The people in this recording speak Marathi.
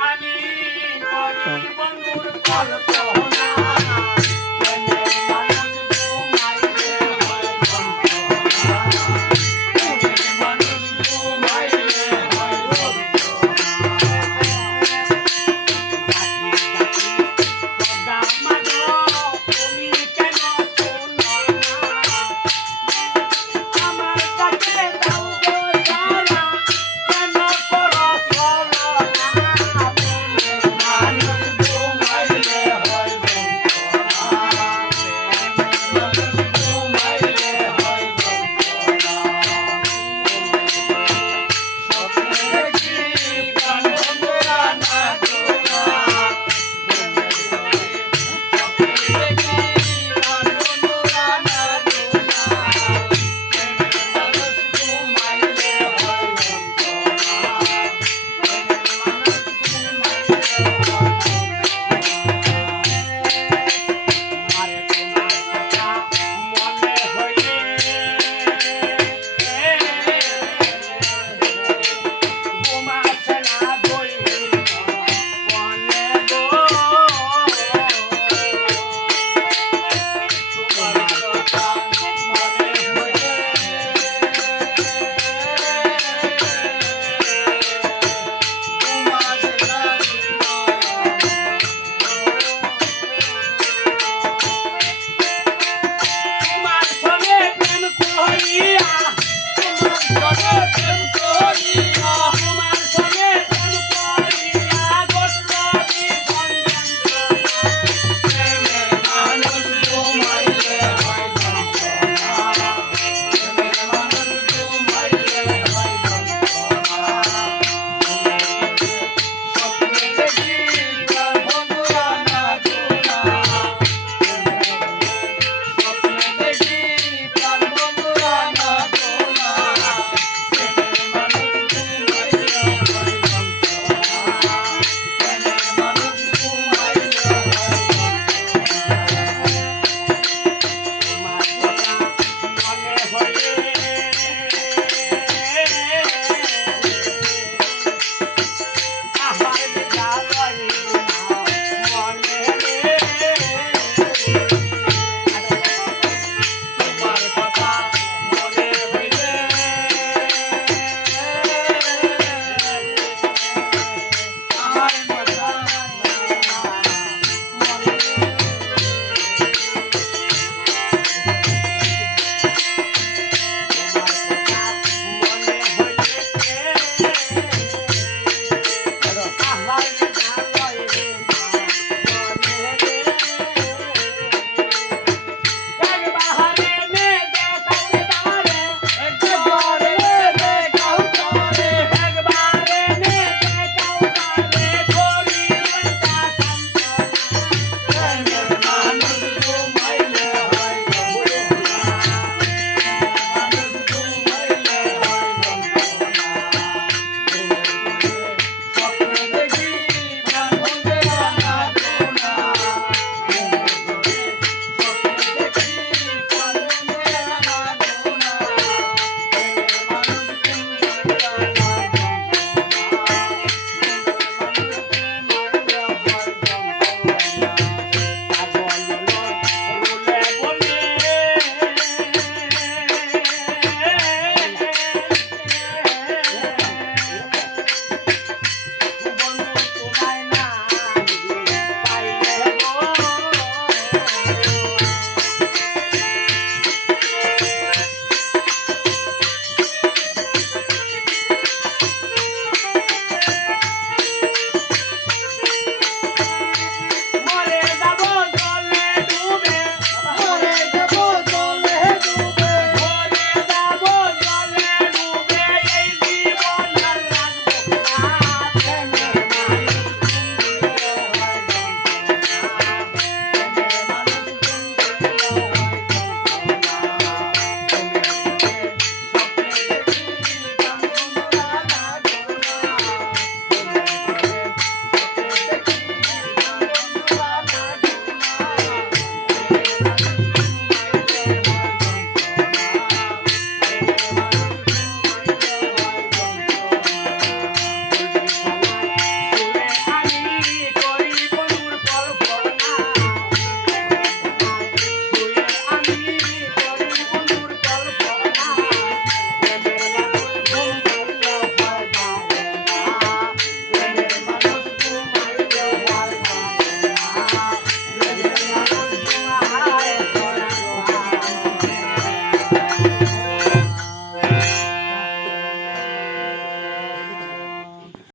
आणि बंधूर